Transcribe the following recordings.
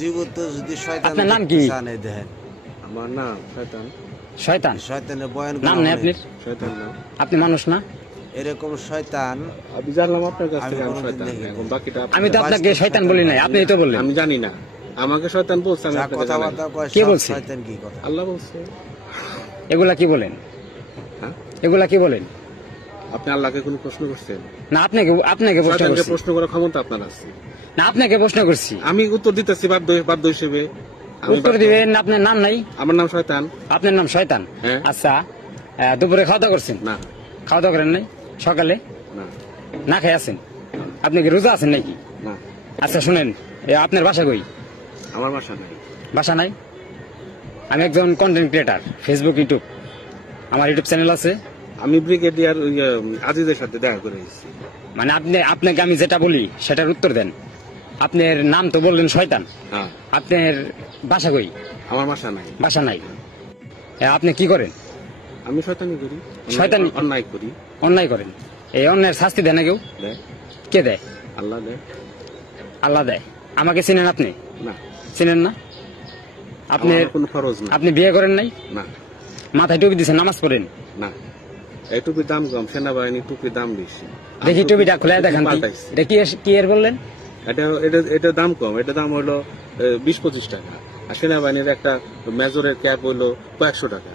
জীবত যদি শয়তান আপনার নাম কি? জানে দেখেন আমার নাম শয়তান। শয়তান শয়তানের বয়ান নাম নেই আপনার? শয়তান নাম। আপনি মানুষ না? এরকম শয়তান আমি জানলাম আপনার কাছ থেকে আমি আমি কোনোদিন শয়তান। দেখিনি। এখন বাকিটা আমি তো আপনাকে শয়তান বলি নাই, আপনি তো বললেন। আমি জানি না, আমাকে শয়তান বলছে, আমি যা আপনাকে কথাবার্তা জানাই। কয় কে সব বলছে? শয়তান কি কথা আল্লাহ বলছে। এগুলা কি বলেন? হ্যাঁ? এগুলা কি বলেন? আপনি আল্লাহকে কোনো প্রশ্ন করছেন? না আপনাকে প্রশ্ন শয়তানকে করছি। প্রশ্ন করার ক্ষমতা আপনার আছে। না আপনাকে প্রশ্ন করছি। আমি উত্তর দিতেছি বাধ্য হিসেবে। আমি উত্তর বাধ্য। দিবেন। আপনার নাম নাই? আমার নাম শয়তান। আপনার নাম শয়তান? হ্যাঁ। আচ্ছা, দুপুরে খাওয়া দাওয়া করছেন? না খাওয়া দাওয়া করেন নাই? সকালে না না খেয়ে আছেন? আপনি কি রোজা আছেন নাকি? না, আচ্ছা শুনেন, আপনার বাসা কই? আমার বাসা নাই। বাসা নাই? আমি একজন কন্টেন্ট ক্রিয়েটার, ফেসবুক, ইউটিউব, আমার ইউটিউব চ্যানেল আছে। আমি ব্রিগেডিয়ার আজিজের সাথে দেখা করে এসেছি। মানে আপনাকে আমি যেটা বলি সেটার উত্তর দেন। আপনার নাম তো বললেন শয়তান, হ্যাঁ, আপনার বাসা কই? আমার বাসা নাই। বাসা নাই? আপনি কি করেন? আমি শয়তানি করি, শয়তানি? অন্যায় করি। অন্যায় করেন? এই অন্যায়ের শাস্তি দেয় না কেউ? দেয়, কে দেয়? আল্লাহ দেয়। আল্লাহ দেয়। আমাকে চিনেন আপনি? না, চিনেন না? আপনি আমার কোনো ফরজ না। আপনি বিয়ে করেন নাই? না মাথায় টুপি দিচ্ছেন, নামাজ পড়েন? না, এই টুপির দাম কম, সেনাবাহিনী টুপির দাম বেশি। দেখি টুপিটা খুলে দেখান। পাল্টাইছি। এটা কি এর বললেন? এটা দাম কম, এটা দাম হলো 20-25 টাকা। আর সেনাবাহিনীর একটা মেজরের ক্যাপ হলো কয়েকশো টাকা।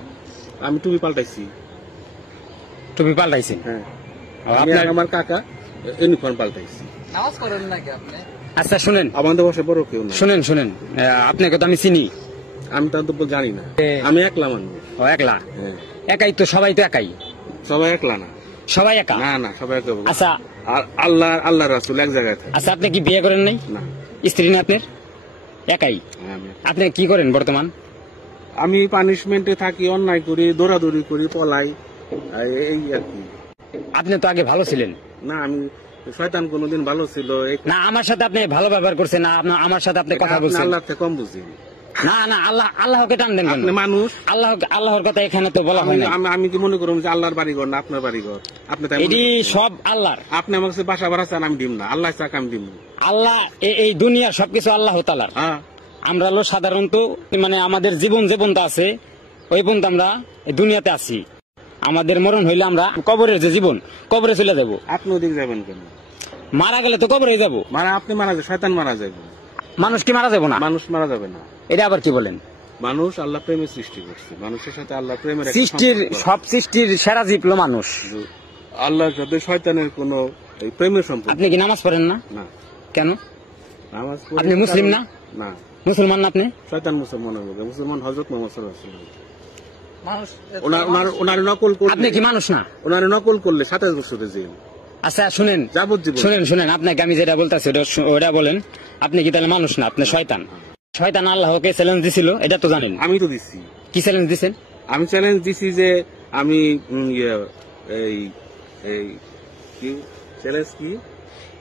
আমি টুপি পাল্টাইছি। টুপি পাল্টাইছেন? হ্যাঁ, ও, আমি আপনার আর আমার কাকা ইউনিফর্ম পাল্টাইছি। নামাজ পড়েন নাকি আপনি? আচ্ছা শুনেন, আমাদের বসে বড় কেউ না। শুনেন, আপনাকে তো আমি চিনি। আমি তার তো জানি না, আমি একলা মানুষ। ও একলা? হ্যাঁ, একাই তো, সবাই তো একাই। সবাই একলা না। সবাই একা? না না, সবাই একা বলে। আচ্ছা আর আল্লাহ রাসূল এক জায়গায় থাকে। আচ্ছা, আপনি কি বিয়ে করেন নাই? না, স্ত্রী না আপনার? একাই? হ্যাঁ, আপনি কি করেন বর্তমান? আমি পানিশমেন্টে থাকি, অন্যায় করি, দৌড়াদৌড়ি করি, পলাই, এই আর কি। আপনি তো আগে ভালো ছিলেন না, আমি শয়তান কোনোদিন ভালো ছিল। না। আমার সাথে আপনি ভালো ব্যবহার করছেন না, আমার সাথে আপনি কথা বলছেন। আল্লাহর থেকে কম বুঝি না, আল্লাহকে টান দেন কেন? আপনি মানুষ। আল্লাহর কথা এখানে তো বলা হয় না। আমি কি মনে করুন যে আল্লাহর বাড়িঘর না আপনার বাড়িঘর? আপনি তাই মনে এটি করছেন? সব আল্লাহর। আপনি আমার কাছে বাসা ভাড়া চান, আমি দিব না। আল্লাহ চাক, আমি দিব না। আল্লাহ, এই দুনিয়ার সবকিছু আল্লাহ তাআলার। হ্যাঁ, আমরা হলো সাধারণত, মানে আমাদের জীবন যে পর্যন্ত আছে ওই পর্যন্ত আমরা এই দুনিয়াতে আছি। আমাদের মরণ হইলে আমরা কবরের যে জীবন, কবরে চলে যাব। আপনি ওদিক যাবেন কেন? মারা গেলে তো কবরে যাব। আপনি মারা যাবে, শয়তান মারা যাবে। মানুষ কি মারা যাব না? মানুষ মারা যাবে না। এটা আবার কি বলেন? মানুষ আল্লাহ প্রেমের সৃষ্টি করছে, মানুষের সাথে আল্লাহ প্রেমের একটা সৃষ্টির, সম্পর্ক। সব সৃষ্টির সেরা জীব হলো মানুষ। আল্লাহর সাথে শয়তানের কোন এই প্রেমের সম্পর্ক আপনি কি নামাজ পড়েন না? না। কেন? নামাজ পড়ি আপনি মুসলিম না? না, মুসলমান না আপনি? শয়তান মুসলমানের মধ্যে মুসলমান হযরত মুহাম্মদ সাল্লাল্লাহু আলাইহি ওয়াসাল্লাম। মানুষ ওনার নকল করলে, আপনি কি মানুষ না? ওনার নকল করলে 27 বছরের জেল। আচ্ছা শুনেন, যাবজ্জীবন। শুনেন, আপনাকে আমি যেটা বলতেছি ওটা বলেন। আপনি কি তাহলে মানুষ না? আপনি শয়তান। শয়তান আল্লাহকে চ্যালেঞ্জ দিছিল, এটা তো জানেন। আমি তো দিচ্ছি। কি চ্যালেঞ্জ দিছেন? আমি চ্যালেঞ্জ দিছি যে আমি এই এই কি চ্যালেঞ্জ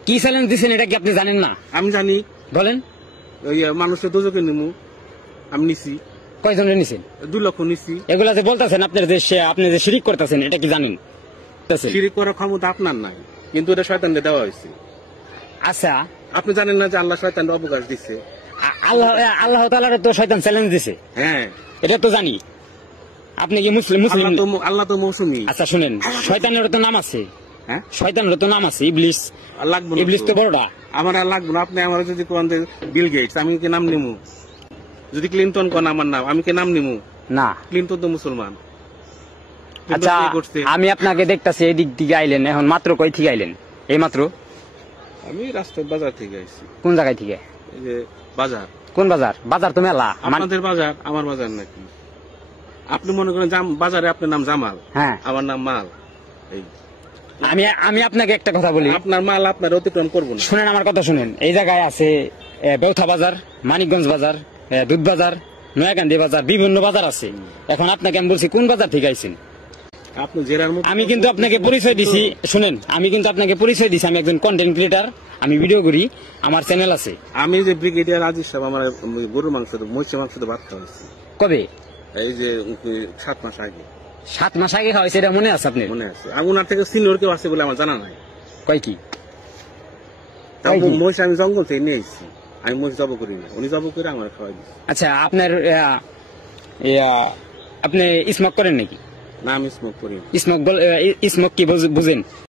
কি চ্যালেঞ্জ দিছেন এটা কি আপনি জানেন না? আমি জানি। বলেন। ওই মানুষের দোজকে নিমু আমি নিছি। কয়জনের নিছেন? 2 লক্ষ নিছি। এগুলা যে বলতেছেন আপনি যে শিরিক করতেছেন, এটা কি জানেন? শিরিক করার ক্ষমতা আপনার নাই, কিন্তু এটা শয়তানকে দেওয়া হয়েছে। আচ্ছা, আপনি জানেন না যে আল্লাহ শয়তানকে অবকাশ দিচ্ছে? আল্লাহ তাআলার তো শয়তান চ্যালেঞ্জ দিছে। হ্যাঁ, এটা তো জানি। আপনি কি মুসলিম? আল্লাহ তো মৌসুমী। আচ্ছা শুনেন, শয়তানের তো নাম আছে। হ্যাঁ, শয়তানের তো নাম আছে, ইবলিস। আর লাগবে না। ইবলিস তো বড়টা। আমার আর লাগবে না। আপনি আমার যদি কোন বিল গেটস, আমি কি নাম নিমু? যদি ক্লিনটন কোন আমার নাম, আমি কি নাম নিমু? না। ক্লিনটন তো মুসলমান। আচ্ছা, আমি আপনাকে দেখতাছি এই দিক থেকে আইলেন, এখন মাত্র কই থেকে আইলেন? এই মাত্র? আমি রাস্তার বাজার থেকে আইছি। কোন জায়গায় থেকে? এই যে বাজার। কোন বাজার? বাজার তো মেলা। আপনাদের বাজার, আমার বাজার নাকি? আপনি মনে করেন বাজারে আপনার নাম জামাল, হ্যাঁ, আমার নাম মাল। এই আমি আপনাকে একটা কথা বলি। আপনার মাল আপনার অতিক্রম করবো না। শুনেন আমার কথা শুনেন। এই জায়গায় আছে বৌথা বাজার, মানিকগঞ্জ বাজার, দুধ বাজার, নয়াকান্দি বাজার, বিভিন্ন বাজার আছে। এখন আপনাকে আমি বলছি কোন বাজার থেকে আইছেন? আপনি জেরার মতো। আমি কিন্তু আপনাকে পরিচয় দিছি, শুনেন, আমি কিন্তু আপনাকে পরিচয় দিছি, আমি একজন কন্টেন্ট ক্রিয়েটার, আমি ভিডিও করি, আমার চ্যানেল আছে। আমি যে ব্রিগেডিয়ার আজিজ সাহেব, আমার গরুর মাংস, মহিষের মাংস ভাত খাওয়াইছি। কবে? এই যে 7 মাস আগে। 7 মাস আগে খাওয়াইছে, এটা মনে আছে আপনার? মনে আছে। আমি ওনার থেকে সিনিয়র কেউ আছে বলে আমার জানা নাই। কয় কি? মহিষ আমি জঙ্গল থেকে নিয়ে এসেছি। আমি মহিষ জব করি না, উনি জব করে আমার খাওয়াই দিচ্ছে। আচ্ছা আপনার আপনি স্মোক করেন নাকি? না আমি স্মোক করি না। স্মোক কি বুঝেন?